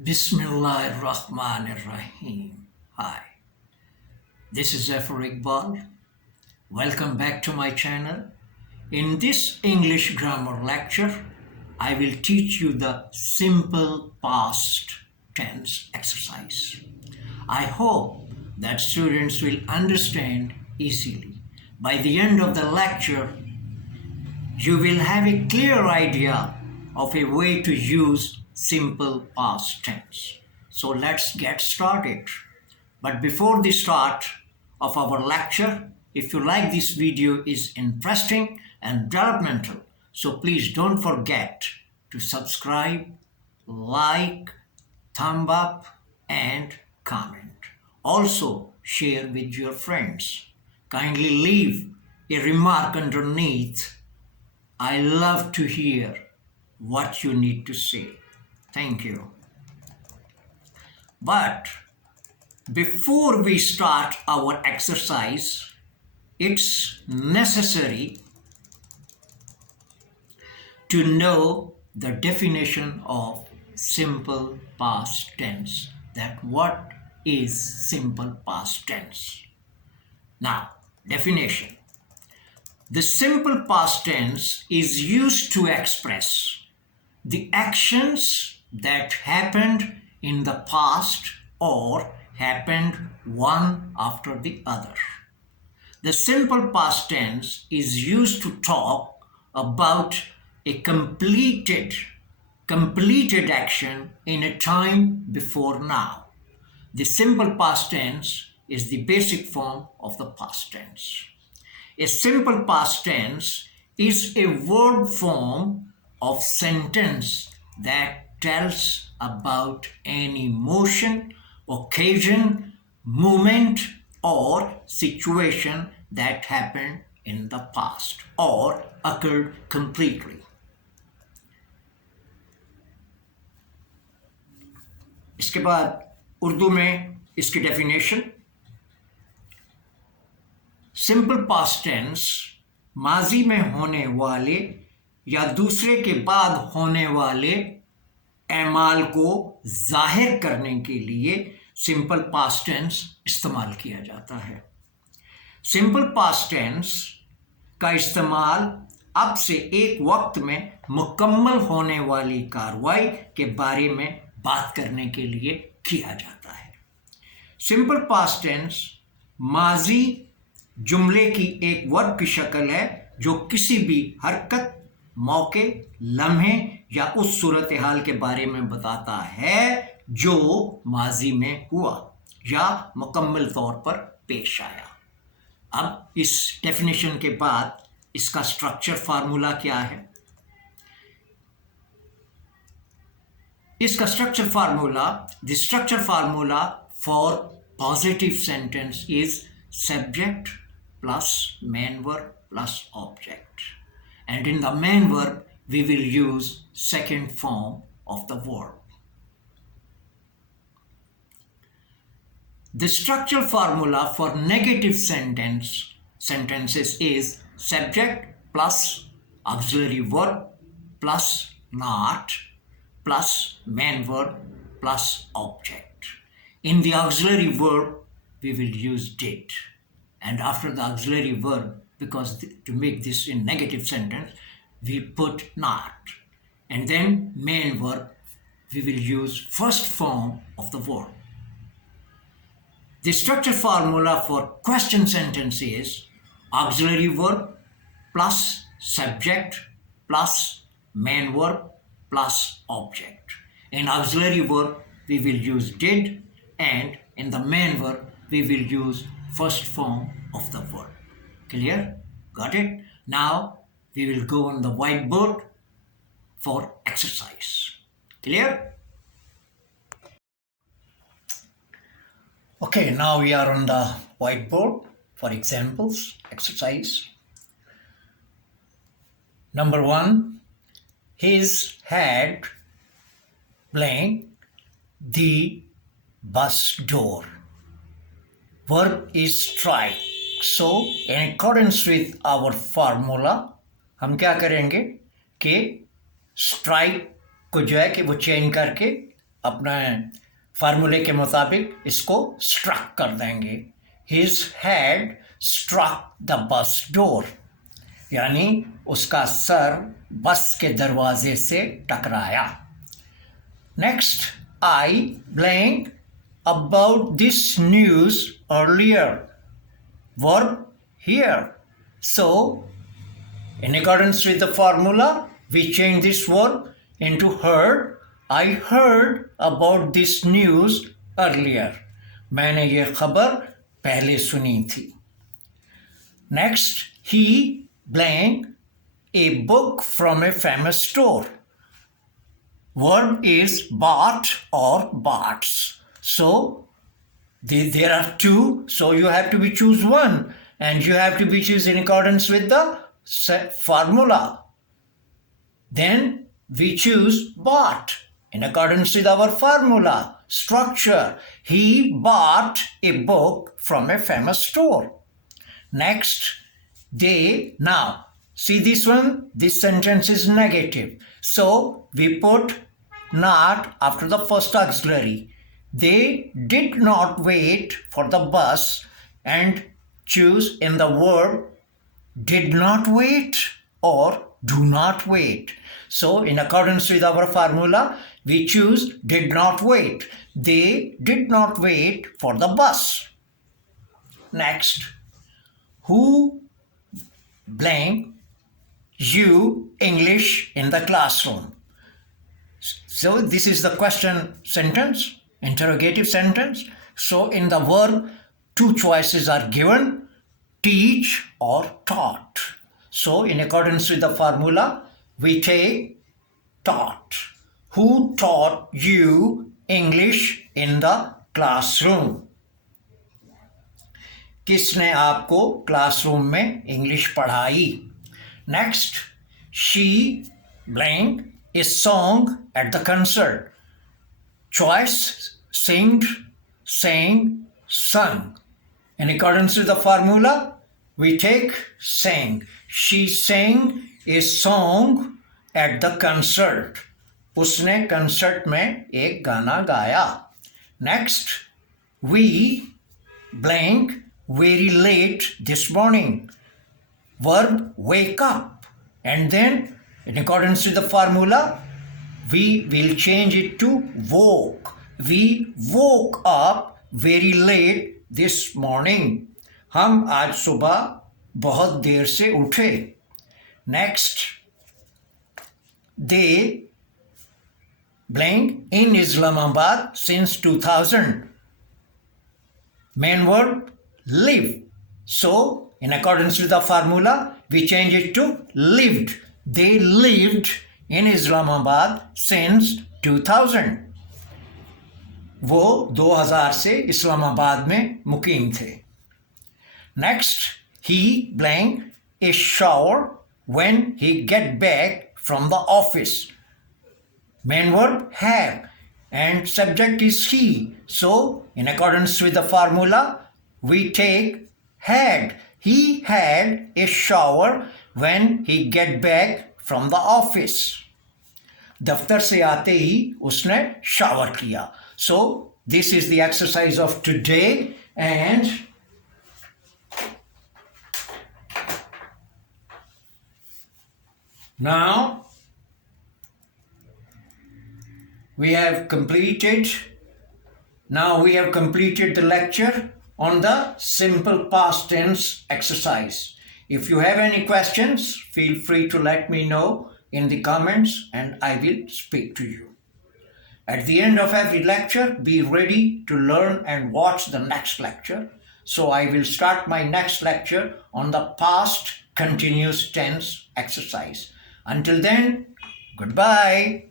Bismillahirrahmanirrahim. Hi, this is Zafar Iqbal. Welcome back to my channel. In this English grammar lecture, I will teach you the simple past tense exercise. I hope that students will understand easily. By the end of the lecture, you will have a clear idea of a way to use simple past tense. So let's get started. But before the start of our lecture, if you like this video is interesting and developmental, so please don't forget to subscribe, like, thumb up and comment. Also share with your friends. Kindly leave a remark underneath. I love to hear what you need to say. Thank you. But before we start our exercise, it's necessary to know the definition of simple past tense. That what is simple past tense? Now, definition. The simple past tense is used to express the actions that happened in the past or happened one after the other. The simple past tense is used to talk about a completed action in a time before now. The simple past tense is the basic form of the past tense. A simple past tense is a word form of sentence that tells about any motion, occasion, moment, or situation that happened in the past or occurred completely. इसके बाद उर्दू में इसकी definition simple past tense माजी में होने वाले या दूसरे के बाद होने वाले एमाल को जाहिर करने के लिए सिंपल पास्ट टेंस इस्तेमाल किया जाता है। सिंपल पास्ट टेंस का इस्तेमाल अब से एक वक्त में मुकम्मल होने वाली कार्रवाई के बारे में बात करने के लिए किया जाता है। सिंपल पास्ट टेंस माजी जुमले की एक वर्ब की शक्ल है जो किसी भी हरकत, मौके, लम्हे या उस सूरत हाल के बारे में बताता है जो माजी में हुआ या मुकम्मल तौर पर पेश आया। अब इस डेफिनेशन के बाद इसका स्ट्रक्चर फार्मूला क्या है? इसका structure formula, the structure formula for positive sentence is subject plus main verb plus object, and in the main verb we will use second form of the verb. The structural formula for negative sentences is subject plus auxiliary verb plus not plus main verb plus object. In the auxiliary verb we will use did, and after the auxiliary verb, because to make this in negative sentence, we put not. And then main verb, we will use first form of the verb. The structure formula for question sentence is auxiliary verb plus subject plus main verb plus object. In auxiliary verb, we will use did, and in the main verb, we will use first form of the verb. Clear? Got it? Now we will go on the whiteboard for exercise. Clear? Okay, now we are on the whiteboard for examples, exercise. Number 1, his head blank the bus door. Verb is strike. So, in accordance with our formula, हम क्या करेंगे कि strike को जो है कि वो change करके अपने फार्मूले के मुताबिक इसको स्ट्रक कर देंगे। His head struck the bus door, यानी उसका सर बस के दरवाजे से टकराया। Next, I blank about this news earlier. Verb here. So, in accordance with the formula, we change this verb into heard. I heard about this news earlier. मैंने ये खबर पहले सुनी थी। Next, he blank a book from a famous store. Verb is bought or boughts. So there are two, so you have to be choose one, and you have to be choose in accordance with the formula. Then we choose bought in accordance with our formula structure. He bought a book from a famous store. Next, they, now see this one, this sentence is negative, so we put not after the first auxiliary. They did not wait for the bus, and choose in the verb did not wait or do not wait. So in accordance with our formula, we choose did not wait. They did not wait for the bus. Next, who blank you English in the classroom? So this is the question sentence, interrogative sentence. So in the verb, two choices are given, teach or taught. So in accordance with the formula, we take taught. Who taught you English in the classroom? किसने आपको classroom में English पढ़ाई? Next, she blank a song at the concert. Choice, sing, sang, sung. In accordance with the formula, we take sang. She sang a song at the concert. उसने concert में एक गाना गाया. Next, we blank very late this morning. Verb wake up, and then in accordance with the formula, we will change it to woke. We woke up very late this morning. हम आज सुबह बहुत देर से उठे. Next, they blank in Islamabad since 2000. Main verb live. So in accordance with the formula, we change it to lived. They lived in Islamabad since 2000. वो 2000 से इस्लामाबाद में मुकीम थे. Next, he blank a shower when he get back from the office. Main verb have, and subject is he. So in accordance with the formula, we take had. He had a shower when he get back from the office. दफ्तर से आते ही उसने shower किया. So this is the exercise of today, and now we have completed the lecture on the simple past tense exercise. If you have any questions, feel free to let me know in the comments and I will speak to you. At the end of every lecture, be ready to learn and watch the next lecture. So I will start my next lecture on the past continuous tense exercise. Until then, goodbye.